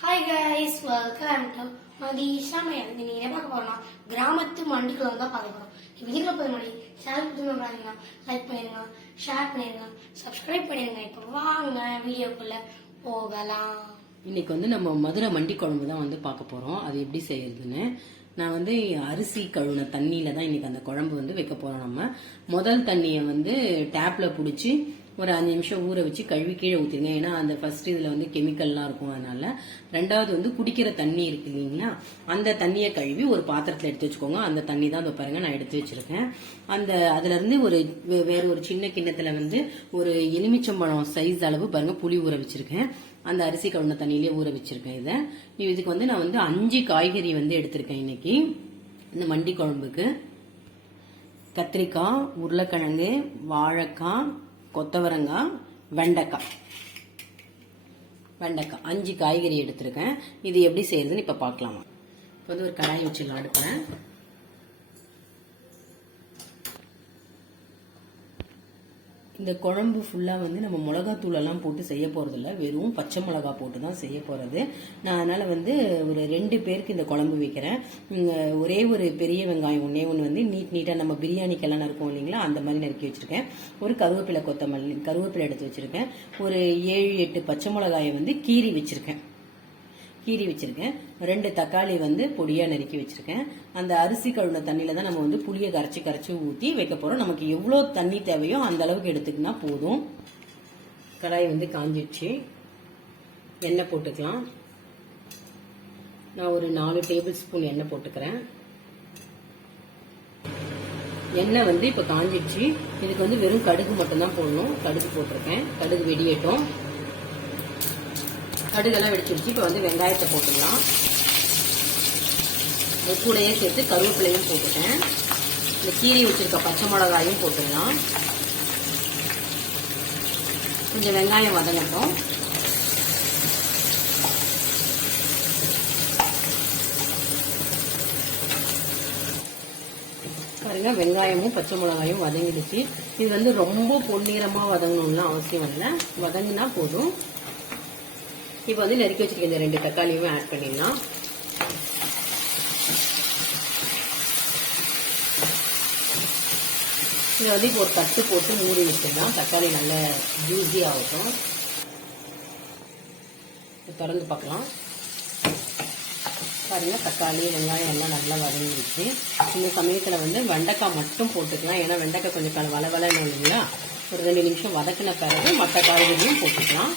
Hi guys, welcome to மதி சமையல். நீங்க என்ன பார்க்க போறோம்னா கிராமத்து மண்டிக்குள்ள தான் பார்க்க போறோம். வீடியோக்குள்ள போய் மணி சேனல் புதுமையா லைக் பண்ணிருங்க, ஷேர் பண்ணிருங்க, சப்ஸ்கிரைப் பண்ணிருங்க. இப்போ வாங்க வீடியோக்குள்ள போகலாம். இன்னைக்கு நம்ம மதுரை மண்டி குழம்பு தான் பார்க்க போறோம். அது எப்படி செய்யறதுன்னு நான் அரிசி கழுவுன தண்ணியில தான் இன்னைக்கு அந்த குழம்பு வைக்க போறோம். நம்ம முதல் தண்ணியை டேப்ல பிடிச்சி ஒரு 5 நிமிஷம் ஊற வச்சு கழுவி கீழே ஊற்றிடுங்க. ஏன்னா அந்த ஃபர்ஸ்ட் இதுல கெமிக்கல்லாம் இருக்கும். அதனால ரெண்டாவது குடிக்கிற தண்ணி இருக்கு இல்லைங்களா, அந்த தண்ணியை கழுவி ஒரு பாத்திரத்தில் எடுத்து வச்சுக்கோங்க. அந்த தண்ணி தான் பாருங்க நான் எடுத்து வச்சிருக்கேன். அதுல இருந்து வேற ஒரு சின்ன கிண்ணத்துல ஒரு எலுமிச்சம்பழம் சைஸ் அளவு பாருங்க புளி ஊற வச்சிருக்கேன். அந்த அரிசி கழுவுன தண்ணியிலே ஊற வச்சிருக்கேன். இதுக்கு நான் 5 காய்கறி எடுத்திருக்கேன் இன்னைக்கு இந்த மண்டி குழம்புக்கு. கத்திரிக்காய், உருளைக்கிழங்கு, வாழைக்காய், கொத்தவரங்காய், வெண்டைக்காய் 5 காய்கறி எடுத்திருக்கேன். இது எப்படி செய்யறதுன்னு இப்ப பாக்கலாமா. இப்ப ஒரு கடாய் வச்சுக்கலாம் அடுப்புல. இந்த குழம்பு ஃபுல்லா நம்ம மிளகாத்தூள் எல்லாம் போட்டு செய்ய போறது இல்ல, வெறும் பச்சை மிளகா போட்டு தான் செய்ய போறது. நான் அதனால ஒரு 2 பேருக்கு இந்த குழம்பு வைக்கிறேன். ஒரே ஒரு பெரிய வெங்காயம் ஒண்ணு நீட்டா நம்ம பிரியாணிக்கெல்லாம் நறுக்கும் இல்லைங்களா, அந்த மாதிரி நறுக்கி வச்சிருக்கேன். ஒரு கருவேப்பிலை கருவேப்பிலை எடுத்து வச்சிருக்கேன். ஒரு 7-8 பச்சை மிளகாயை கீறி வச்சிருக்கேன். 2 தக்காளி பொடியா நறுக்கி வச்சிருக்கேன். அந்த அரிசி கழுவுன தண்ணியில தான் நம்ம புளியை கரைச்சி ஊத்தி வைக்க போறோம். நமக்கு எவ்வளவு தண்ணி தேவையோ அந்த அளவுக்கு எடுத்துக்கினா போதும். கடாய் காஞ்சிடுச்சு. எண்ணெய் போட்டுக்கலாம். நான் ஒரு 4 டேபிள் ஸ்பூன் எண்ணெய் போட்டுக்கிறேன். எண்ணெய் இப்ப காஞ்சிடுச்சு. இதுக்கு வெறும் கடுகு மட்டும் தான் போடணும். கடுகு போட்டிருக்கேன். கடுகு வெடியட்டும். கடுகெல்லாம் வெடிச்சிருச்சு. இப்ப வெங்காயத்தை போட்டுக்கலாம். கூடையே சேர்த்து கருவேப்பிலையும் போட்டுட்டேன். இந்த கீரி வச்சிருக்க பச்சை மிளகாயும் போட்டுடலாம். கொஞ்சம் வெங்காயம் வதங்கட்டும். பாருங்க, வெங்காயமும் பச்சை மிளகாயும் வதங்கிடுச்சு. இது ரொம்ப பொன்னிறமா வதங்கணும்னு அவசியம் இல்லை, வதங்கினா போதும். இப்ப நறுக்கி வச்சிருக்க இந்த 2 தக்காளியுமே ஆட் பண்ணிடலாம். இதை இப்போ ஒரு தட்டு போட்டு மூடி வச்சிடலாம். தக்காளி நல்ல ஜூஸி ஆகட்டும். திறந்து பார்க்கலாம். பாருங்க, தக்காளி வெங்காயம் எல்லாம் நல்லா வதங்கிடுச்சு. இந்த சமயத்துல வெண்டைக்காய் மட்டும் போட்டுக்கலாம். ஏன்னா வெண்டைக்காய் கொஞ்சம் வளவலன்னு இல்லைங்களா, ஒரு 2 நிமிஷம் வதக்கின பிறகு மற்ற காய்கறியும் போட்டுக்கலாம்.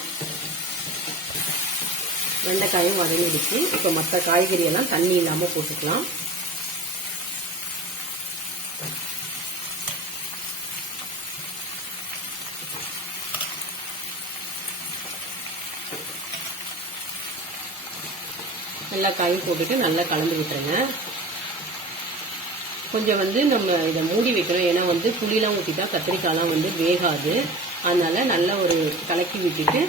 வெண்டைக்காயும் வதங்கிடுச்சு. இப்ப மற்ற காய்கறி எல்லாம் தண்ணி இல்லாம போட்டுக்கலாம். எல்லா காயும் போட்டுட்டு நல்லா கலந்து விட்டுருங்க. கொஞ்சம் நம்ம இதை மூடி வைக்கணும். ஏன்னா புளியெல்லாம் ஊற்றிட்டா கத்திரிக்காய்லாம் வேகாது. அதனால நல்லா ஒரு கலக்கி விட்டுட்டு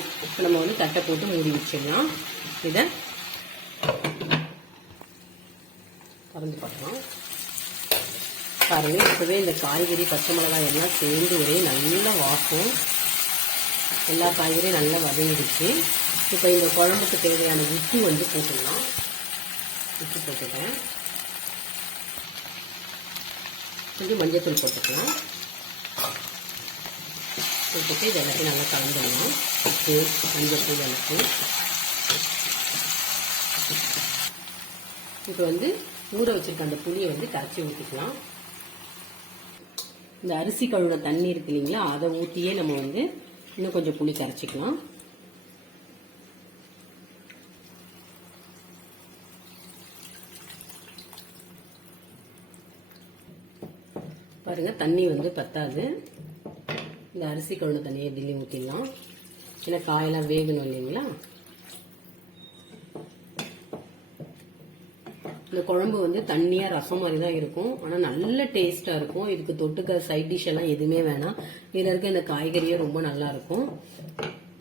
நம்ம தட்டை போட்டு மூடி வச்சிடலாம். இதை திறந்து பார்க்கலாம். பாருங்க, இப்பவே இந்த காய்கறி பச்சை மிளகாய் எல்லாம் சேர்ந்து ஒரே நல்ல வாசம். எல்லா காய்கறியும் நல்லா வதங்கிடுச்சு. இப்போ இந்த குழம்புக்கு தேவையான உப்பு போட்டுடலாம். உப்பு போட்டுட்டேன். கொஞ்சம் மஞ்சத்தூள் போட்டுக்கலாம். போட்டுட்டு இது எல்லாத்தையும் நல்லா கலந்துடலாம். உப்பு, மஞ்சத்தூள் எல்லாத்தையும். இப்போ ஊற வச்சிருக்க அந்த புளியை கரைச்சி ஊற்றிக்கலாம். இந்த அரிசி கழுவுன தண்ணி இருக்கு இல்லைங்களா, அதை ஊற்றியே நம்ம இன்னும் கொஞ்சம் புளி கரைச்சிக்கலாம். பாருங்க, தண்ணி பத்தாது. இந்த அரிசி கழுவுன தண்ணியை தில்லி ஊற்றிடலாம். ஏன்னா காயெல்லாம் வேகணும் இல்லைங்களா. இந்த குழம்பு தண்ணியா ரசம் மாதிரி தான் இருக்கும். ஆனா நல்ல டேஸ்டா இருக்கும். இதுக்கு தொட்டுக்க சைட் டிஷ் எல்லாம் எதுவுமே வேணாம். இதுல இருக்க இந்த காய்கறியும் ரொம்ப நல்லா இருக்கும்.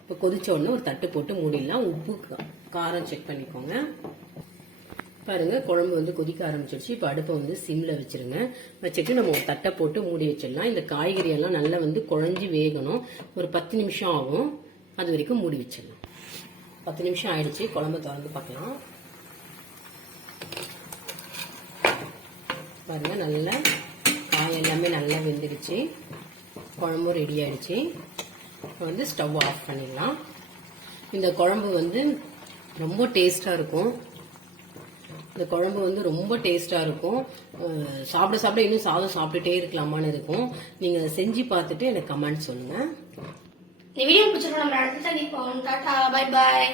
இப்ப கொதிச்ச உடனே ஒரு தட்டு போட்டு மூடிடலாம். உப்பு காரம் செக் பண்ணிக்கோங்க. பாருங்க, குழம்பு கொதிக்க ஆரம்பிச்சிருச்சு. இப்ப அடுப்பை சிம்ல வச்சிருங்க. வச்சுட்டு நம்ம ஒரு தட்டை போட்டு மூடி வச்சிடலாம். இந்த காய்கறி எல்லாம் நல்லா குழஞ்சி வேகணும். ஒரு 10 நிமிஷம் ஆகும். அது வரைக்கும் மூடி வச்சிடலாம். 10 நிமிஷம் ஆயிடுச்சு. குழம்பு திறந்து பார்க்கலாம். பாருங்க, நல்லா காய் எல்லாமே நல்லா வெந்துடுச்சு. குழம்பும் ரெடி ஆயிடுச்சு. இப்போ வந்து ஸ்டவ் ஆஃப் பண்ணிடலாம். இந்த குழம்பு வந்து ரொம்ப டேஸ்டா இருக்கும். இந்த குழம்பு வந்து ரொம்ப டேஸ்டா இருக்கும். சாப்பிட சாப்பிட இன்னும் சாதம் சாப்பிட்டுட்டே இருக்கலாமான்னு இருக்கும். நீங்க செஞ்சு பார்த்துட்டு எனக்கு கமெண்ட் சொல்லுங்க. இந்த வீடியோ பிடிச்சிருக்கோம். நம்ம அடுத்த சந்திப்போம். Tata, bye bye.